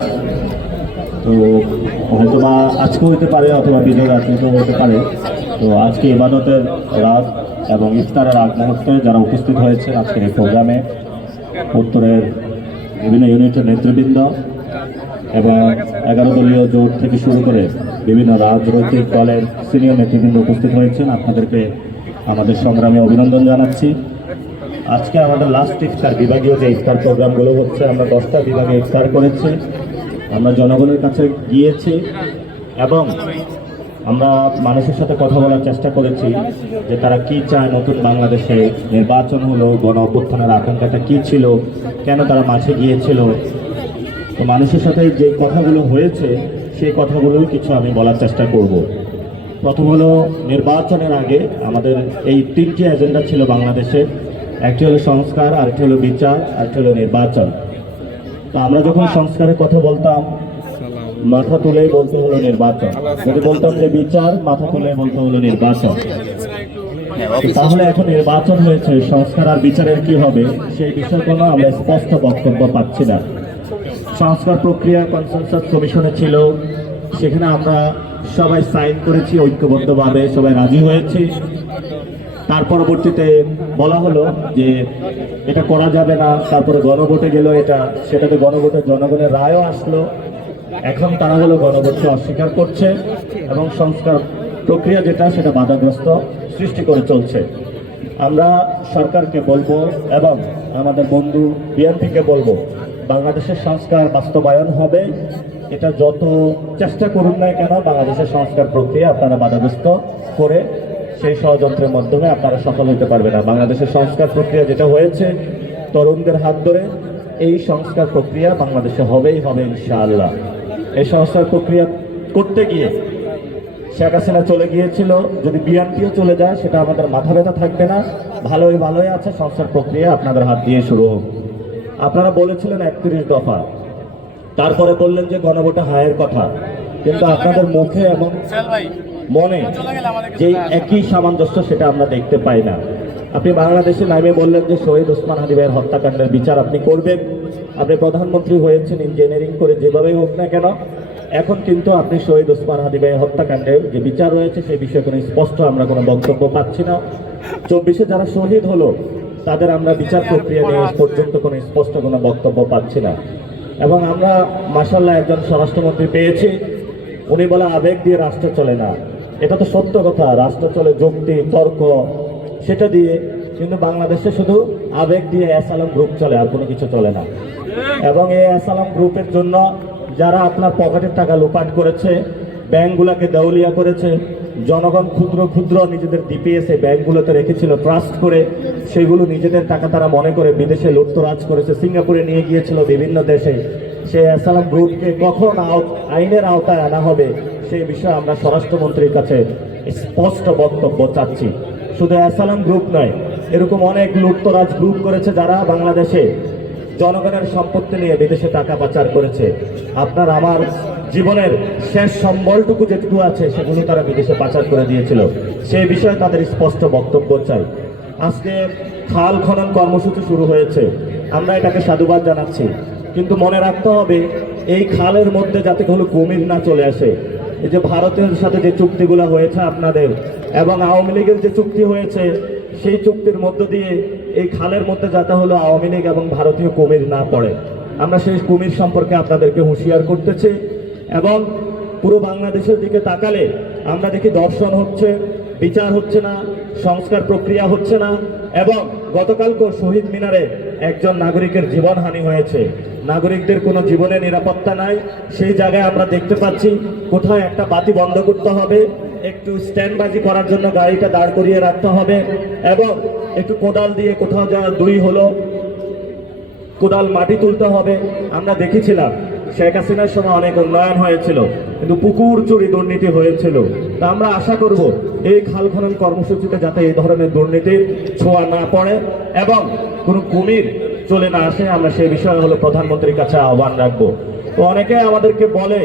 তো হয়তো বা আজকেও হতে পারে অথবা বিজয় রাত্রিতেও হতে পারে। তো আজকে ইবাদতের রাত এবং ইফতারের আগ মুহূর্তে যারা উপস্থিত হয়েছে আজকের এই প্রোগ্রামে, উত্তরের বিভিন্ন ইউনিটের নেতৃবৃন্দ এবং 11 দলীয় জোট থেকে শুরু করে বিভিন্ন রাজনৈতিক দলের সিনিয়র নেতৃবৃন্দ উপস্থিত হয়েছেন, আপনাদেরকে আমাদের সংগ্রামে অভিনন্দন জানাচ্ছি। আজকে আমাদের লাস্ট ইফতার, বিভাগীয় যে ইফতার প্রোগ্রামগুলো হচ্ছে, আমরা 10টা বিভাগে ইফতার করেছি। আমরা জনগণের কাছে গিয়েছি এবং আমরা মানুষের সাথে কথা বলার চেষ্টা করেছি যে তারা কি চায়, নতুন বাংলাদেশে নির্বাচন হলো, গণ অভ্যুত্থানের আকাঙ্ক্ষাটা কি ছিল, কেন তারা মাঠে গিয়েছিল। তো মানুষের সাথে যে কথাগুলো হয়েছে সেই কথাগুলোই কিছু আমি বলার চেষ্টা করব। প্রথম হলো, নির্বাচনের আগে আমাদের এই 3টি এজেন্ডা ছিল বাংলাদেশে। একটি হলো সংস্কার, আরেকটি হলো বিচার, আরেকটি হলো নির্বাচন। তো আমরা যখন সংস্কারের কথা বলতাম, মাথা তুলেই বলতে হলো নির্বাচন। যদি বলতাম যে বিচার, মাথা তুলেই বলতে হলো নির্বাচন। তাহলে এখন নির্বাচন হয়েছে, সংস্কার আর বিচারের কি হবে সেই বিষয়ে কোনো আমরা স্পষ্ট বক্তব্য পাচ্ছি না। সংস্কার প্রক্রিয়া কনসেনসাস কমিশনে ছিল, সেখানে আমরা সবাই সাইন করেছি ঐক্যবদ্ধভাবে, সবাই রাজি হয়েছি। তার পরবর্তীতে বলা হলো যে এটা করা যাবে না, তারপরে গণভোটে গেল সেটাতে গণভোটে জনগণের রায়ও আসলো। এখন তারা হলো গণভোটকে অস্বীকার করছে এবং সংস্কার প্রক্রিয়া যেটা সেটা বাধাগ্রস্ত সৃষ্টি করে চলছে। আমরা সরকারকে বলবো এবং আমাদের বন্ধু বিএনপিকে বলবো, বাংলাদেশের সংস্কার বাস্তবায়ন হবে, এটা যত চেষ্টা করুন না কেন বাংলাদেশের সংস্কার প্রক্রিয়া আপনারা বাধাগ্রস্ত করে সেই ষড়যন্ত্রের মাধ্যমে আপনারা সফল হতে পারবে না। বাংলাদেশের সংস্কার প্রক্রিয়া যেটা হয়েছে তরুণদের হাত ধরে, এই সংস্কার প্রক্রিয়া বাংলাদেশে হবেই হবে ইনশাআল্লাহ। এই সংস্কার প্রক্রিয়া করতে গিয়ে শেখ হাসিনা চলে গিয়েছিল, যদি বিএনপিও চলে যায় সেটা আমাদের মাথা ব্যথা থাকবে না। ভালোই আছে, সংস্কার প্রক্রিয়া আপনাদের হাত দিয়ে শুরু হোক। আপনারা বলেছিলেন 31 দফা, তারপরে বললেন যে গণভোটে হায়ের কথা, কিন্তু আপনাদের মুখে এবং মনে যে একই সামঞ্জস্য সেটা আমরা দেখতে পাই না। আপনি বাংলাদেশে নামে বললেন যে শহীদ ওসমান হাদি ভাইয়ের হত্যাকাণ্ডের বিচার আপনি করবেন। আপনি প্রধানমন্ত্রী হয়েছেন ইঞ্জিনিয়ারিং করে, যেভাবেই হোক না কেন, এখন কিন্তু আপনি শহীদ ওসমান হাদি ভাইয়ের হত্যাকাণ্ডের যে বিচার রয়েছে সেই বিষয়ে কোনো স্পষ্ট আমরা কোনো বক্তব্য পাচ্ছি না। 24-এ যারা শহীদ হলো তাদের আমরা বিচার প্রক্রিয়া নিয়ে পর্যন্ত কোনো স্পষ্ট কোনো বক্তব্য পাচ্ছি না। এবং আমরা মাশাআল্লাহ একজন স্বরাষ্ট্রমন্ত্রী পেয়েছি, উনি বলে আবেগ দিয়ে রাষ্ট্র চলে না। এটা তো সত্য কথা, রাষ্ট্র চলে যুক্তি তর্ক সেটা দিয়ে, কিন্তু বাংলাদেশে শুধু আবেগ দিয়ে অ্যাসালাম গ্রুপ চলে, আর কোনো কিছু চলে না। এবং এই অ্যাসালাম গ্রুপের জন্য যারা আপনার পকেটের টাকা লুপাট করেছে, ব্যাংকগুলোকে দেউলিয়া করেছে, জনগণ ক্ষুদ্র ক্ষুদ্র নিজেদের ডিপিএস ব্যাংকগুলোতে রেখেছিল ট্রাস্ট করে, সেগুলো নিজেদের টাকা তারা মনে করে বিদেশে লুটতরাজ করেছে, সিঙ্গাপুরে নিয়ে গিয়েছিল, বিভিন্ন দেশে। সেই অ্যাসালাম গ্রুপকে কখন আইনের আওতায় আনা হবে সেই বিষয়ে আমরা স্বরাষ্ট্রমন্ত্রীর কাছে স্পষ্ট বক্তব্য চাচ্ছি। শুধু অ্যাসালাম গ্রুপ নয়, এরকম অনেক লুটতরাজ গ্রুপ করেছে যারা বাংলাদেশে জনগণের সম্পত্তি নিয়ে বিদেশে টাকা পাচার করেছে। আপনার আমার জীবনের শেষ সম্বলটুকু যেটুকু আছে সেগুলো তারা বিদেশে পাচার করে দিয়েছিল, সেই বিষয়ে তাদের স্পষ্ট বক্তব্য চাই। আজকে খাল খনন কর্মসূচি শুরু হয়েছে, আমরা এটাকে সাধুবাদ জানাচ্ছি, কিন্তু মনে রাখতে হবে এই খালের মধ্যে যাতে কোনো কুমির না চলে আসে। এই যে ভারতের সাথে যে চুক্তিগুলো হয়েছে আপনাদের এবং আওয়ামী লীগের যে চুক্তি হয়েছে, সেই চুক্তির মধ্য দিয়ে এই খালের মধ্যে যাতে হলো আওয়ামী লীগ এবং ভারতীয় কুমির না পড়ে, আমরা সেই কুমির সম্পর্কে আপনাদেরকে হুঁশিয়ার করতেছি। এবং পুরো বাংলাদেশের দিকে তাকালে আমরা দেখি দর্শন হচ্ছে, বিচার হচ্ছে না, সংস্কার প্রক্রিয়া হচ্ছে না। এবং গতকালকে শহীদ মিনারে একজন নাগরিকের জীবনহানি হয়েছে, নাগরিকদের কোনো জীবনে নিরাপত্তা নাই। সেই জায়গায় আমরা দেখতে পাচ্ছি কোথাও একটা বাতি বন্ধ করতে হবে, একটু স্ট্যান্ডবাজি করার জন্য গাড়িটা দাঁড় করিয়ে রাখতে হবে, এবং একটু কোদাল দিয়ে কোথাও যা দুই হলো কোদাল মাটি তুলতে হবে। আমরা দেখেছিলাম শেখ হাসিনার সময় অনেক উন্নয়ন হয়েছিল, কিন্তু পুকুর চুরি দুর্নীতি হয়েছিল। তা আমরা আশা করব এই খাল খনন কর্মসূচিতে যাতে এই ধরনের দুর্নীতির ছোঁয়া না পড়ে এবং কোনো কুমির চলে না আসে, আমরা সেই বিষয়ে হলো প্রধানমন্ত্রীর কাছে আহ্বান রাখবো। তো অনেকে আমাদেরকে বলে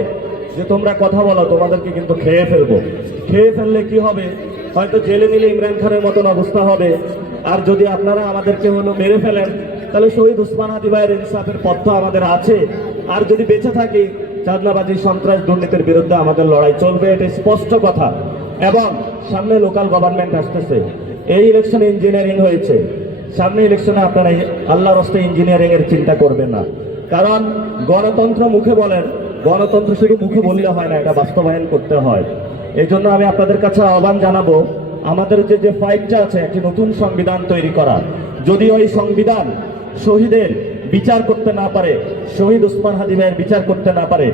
যে তোমরা কথা বলো, তোমাদেরকে কিন্তু খেয়ে ফেলবো। খেয়ে ফেললে কি হবে? হয়তো জেলে নিলে ইমরান খানের মতন অবস্থা হবে। আর যদি আপনারা আমাদেরকে হলো মেরে ফেলেন তাহলে শহীদ ওসমান হাদি ভাইয়ের ইনসাফের পথ তো আমাদের আছে। আর যদি বেঁচে থাকি, চাঁদনাবাজি সন্ত্রাস দুর্নীতির বিরুদ্ধে আমাদের লড়াই চলবে, এটা স্পষ্ট কথা। এবং সামনে লোকাল গভর্নমেন্ট আসতেছে, এই ইলেকশনে ইঞ্জিনিয়ারিং হয়েছে, সামনে ইলেকশনে আপনারা আল্লাহর রাস্তায় ইঞ্জিনিয়ারিং এর চিন্তা করবেন না। কারণ গণতন্ত্র মুখে বলেন, গণতন্ত্র শুধু মুখে বললে হয় না, এটা বাস্তবায়ন করতে হয়। এই জন্য আমি আপনাদের কাছে আহ্বান জানাবো, আমাদের যে ফাইটটা আছে একটি নতুন সংবিধান তৈরি করা। যদি ওই সংবিধান শহীদের বিচার করতে না পারে, শহীদ ওসমান হাদি ভাইয়ের বিচার করতে না পারে,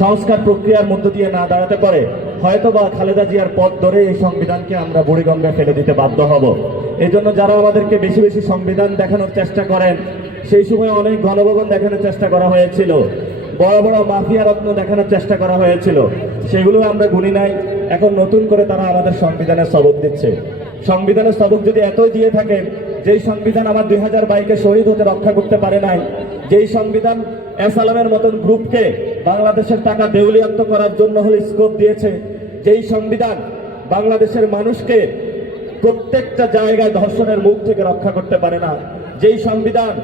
সংস্কার প্রক্রিয়ার মধ্য দিয়ে না দাঁড়াতে পারে, হয়তোবা খালেদা জিয়ার পথ ধরে এই সংবিধানকে আমরা বুড়িগঙ্গায় ফেলে দিতে বাধ্য হব। এই জন্য যারা আমাদেরকে বেশি বেশি সংবিধান দেখানোর চেষ্টা করেন, সেই সময় অনেক গণভবন দেখানোর চেষ্টা করা হয়েছিল, বড় বড় মাফিয়া রত্ন দেখানোর চেষ্টা করা হয়েছিল, সেগুলো আমরা গুনি নাই। এখন নতুন করে তারা আমাদের সংবিধানের সবক দিচ্ছে। সংবিধানের সবক যদি এতই দিয়ে থাকেন, যেই সংবিধান আমার 2022-কে শহীদ হতে রক্ষা করতে পারে নাই, যেই সংবিধান এসালামের মতন গ্রুপকে বাংলাদেশের টাকা দেউলিয়াত্ব করার জন্য হলে স্কোপ দিয়েছে, যেই সংবিধান বাংলাদেশের মানুষকে প্রত্যেকটা জায়গায় ধর্ষণের মুখ থেকে রক্ষা করতে পারে না, যেই সংবিধান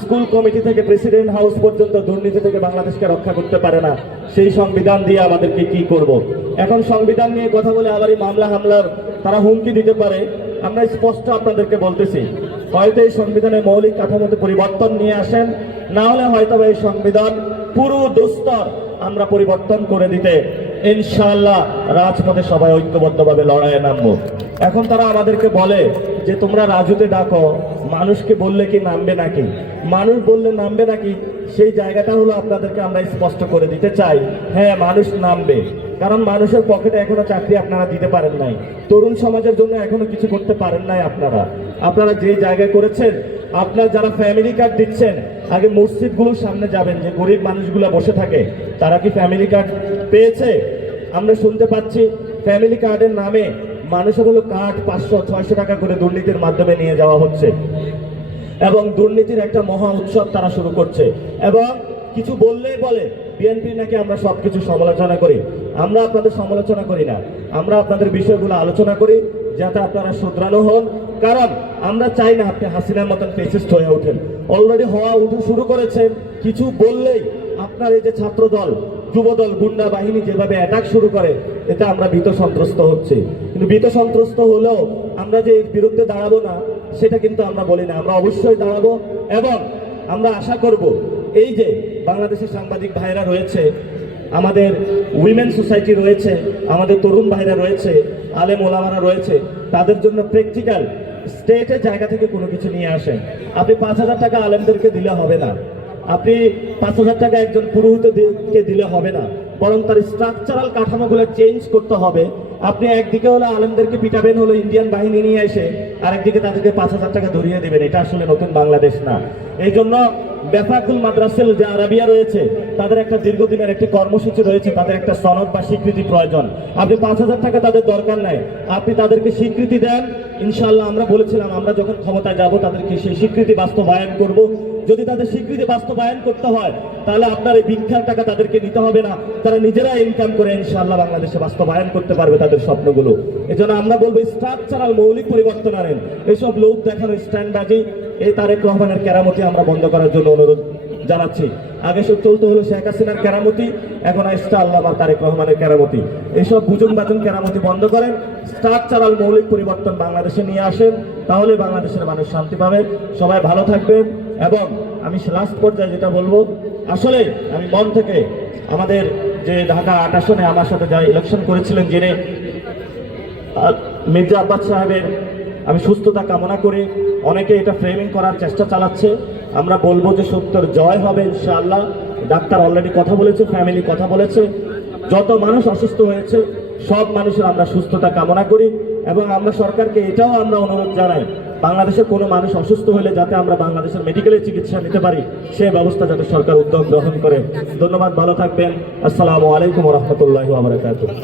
স্কুল কমিটি থেকে প্রেসিডেন্ট হাউস পর্যন্ত দুর্নীতি থেকে বাংলাদেশকে রক্ষা করতে পারে না, সেই সংবিধান দিয়ে আমাদেরকে কি করব? এখন সংবিধান নিয়ে কথা বলে আবারই মামলা হামলার তারা হুমকি দিতে পারে। আমরা স্পষ্ট আপনাদেরকে বলতেছি, হয়তো এই সংবিধানের মৌলিক কাঠামোতে পরিবর্তন নিয়ে আসেন, না হলে হয়তো এই সংবিধান পুরো দুস্তর আমরা পরিবর্তন করে দিতে ইনশাআল্লাহ রাজপথে সবাই ঐক্যবদ্ধভাবে লড়াইয়ে নামবো। এখন তারা আমাদেরকে বলে যে তোমরা রাজুতে ডাকো, মানুষকে বললে কি নামবে নাকি? মানুষ বললে নামবে নাকি? সেই জায়গাটা হলো আপনাদেরকে আমরা স্পষ্ট করে দিতে চাই, হ্যাঁ মানুষ নামবে। কারণ মানুষের পকেটে এখনো চাকরি আপনারা দিতে পারেন নাই, তরুণ সমাজের জন্য এখনো কিছু করতে পারেন নাই। আপনারা যে জায়গায় করেছেন, আপনারা যারা ফ্যামিলি কার্ড দিচ্ছেন, আগে মসজিদগুলোর সামনে যাবেন, যে গরিব মানুষগুলো বসে থাকে তারা কি ফ্যামিলি কার্ড পেয়েছে? আমরা শুনতে পাচ্ছি ফ্যামিলি কার্ডের নামে মানুষের হলো কার্ড 500-600 টাকা করে দুর্নীতির মাধ্যমে নিয়ে যাওয়া হচ্ছে, এবং দুর্নীতির একটা মহা উৎসব তারা শুরু করছে। এবং কিছু বললেই বলে বিএনপি নাকি আমরা সবকিছু সমালোচনা করি। আমরা আপনাদের সমালোচনা করি না, আমরা আপনাদের বিষয়গুলো আলোচনা করি যাতে আপনারা শুধরানো হন। কারণ আমরা চাই না আপনি হাসিনার মতন ফেসিস্ট হয়ে ওঠেন, অলরেডি উঠে শুরু করেছেন। কিছু বললেই আপনার এই যে ছাত্র দল, যুবদল, গুন্ডা বাহিনী যেভাবে অ্যাটাক শুরু করে, এতে আমরা ভীত সন্ত্রস্ত হচ্ছে। কিন্তু ভীত সন্ত্রস্ত হলেও আমরা যে এর বিরুদ্ধে দাঁড়াবো না সেটা কিন্তু আমরা বলি না, আমরা অবশ্যই দাঁড়াবো। এবং আমরা আশা করব এই যে বাংলাদেশের সাংবাদিক ভাইরা রয়েছে, আমাদের উইমেন সোসাইটি রয়েছে, আমাদের তরুণ ভাইরা রয়েছে, আলেম ওলামারা রয়েছে, তাদের জন্য প্র্যাকটিক্যাল স্টেটের জায়গা থেকে কোনো কিছু নিয়ে আসেন। আপনি 5,000 টাকা আলেমদেরকে দিলে হবে না, আপনি 5,000 টাকা একজন পুরোহিতকে দিলে হবে না, বরং তার স্ট্রাকচারাল কাঠামোগুলো চেঞ্জ করতে হবে। আপনি একদিকে হলো আলেমদেরকে পিটাবেন হলো ইন্ডিয়ান বাহিনী নিয়ে এসে, আর একদিকে তাদেরকে 5,000 টাকা ধরিয়ে দেবেন, এটা আসলে নতুন বাংলাদেশ না। এই জন্য বেফাকুল মাদ্রাসাল যে আরাবিয়া রয়েছে, তাদের একটা দীর্ঘদিনের একটি কর্মসূচি রয়েছে, তাদের একটা সনদ বা স্বীকৃতি প্রয়োজন। আপনি 5,000 টাকা তাদের দরকার নাই, আপনি তাদেরকে স্বীকৃতি দেন। ইনশাআল্লাহ আমরা বলেছিলাম আমরা যখন ক্ষমতায় যাব তাদেরকে সেই স্বীকৃতি বাস্তবায়ন করব। যদি তাদের স্বীকৃতি বাস্তবায়ন করতে হয় তাহলে আপনার এই ভিক্ষার টাকা তাদেরকে নিতে হবে না, তারা নিজেরা ইনকাম করে ইনশাআল্লাহ বাংলাদেশে বাস্তবায়ন করতে পারবে তাদের স্বপ্নগুলো। এজন্য আমরা বলবো স্ট্রাকচারাল মৌলিক পরিবর্তন আনেন। এসব লোক দেখানো স্ট্যান্ডবাজি, এই তারেক রহমানের কেরামতি আমরা বন্ধ করার জন্য অনুরোধ জানাচ্ছি। আগে সব চলতে হলো শেখ হাসিনার কেরামতি, এখন আসছে আল্লাহ তারেক রহমানের কেরামতি। এইসব বুজুম বাজুম কেরামতি বন্ধ করেন, স্ট্রাকচারাল মৌলিক পরিবর্তন বাংলাদেশে নিয়ে আসেন, তাহলে বাংলাদেশের মানুষ শান্তি পাবে। সবাই ভালো থাকবেন। এবং আমি লাস্ট পর্যায়ে যেটা বলবো, আসলে আমি মন থেকে আমাদের যে ঢাকা 8 আসনে আমার সাথে যারা ইলেকশন করেছিলেন, যিনি মির্জা আব্বাস সাহেবের আমি সুস্থতা কামনা করি। অনেকে এটা ফ্রেমিং করার চেষ্টা চালাচ্ছে, আমরা বলবো যে সত্যের জয় হবে ইনশাআল্লাহ। ডাক্তার অলরেডি কথা বলেছে, ফ্যামিলি কথা বলেছে, যত মানুষ অসুস্থ হয়েছে সব মানুষের আমরা সুস্থতা কামনা করি। এবং আমরা সরকারকে এটাও আমরা অনুরোধ জানাই, বাংলাদেশের কোনো মানুষ অসুস্থ হলে যাতে আমরা বাংলাদেশের মেডিকেলের চিকিৎসা নিতে পারি সে ব্যবস্থা যাতে সরকার উদ্যোগ গ্রহণ করে। ধন্যবাদ, ভালো থাকবেন। আসসালামু আলাইকুম ওয়া রাহমাতুল্লাহি ওয়া বারাকাতুহু।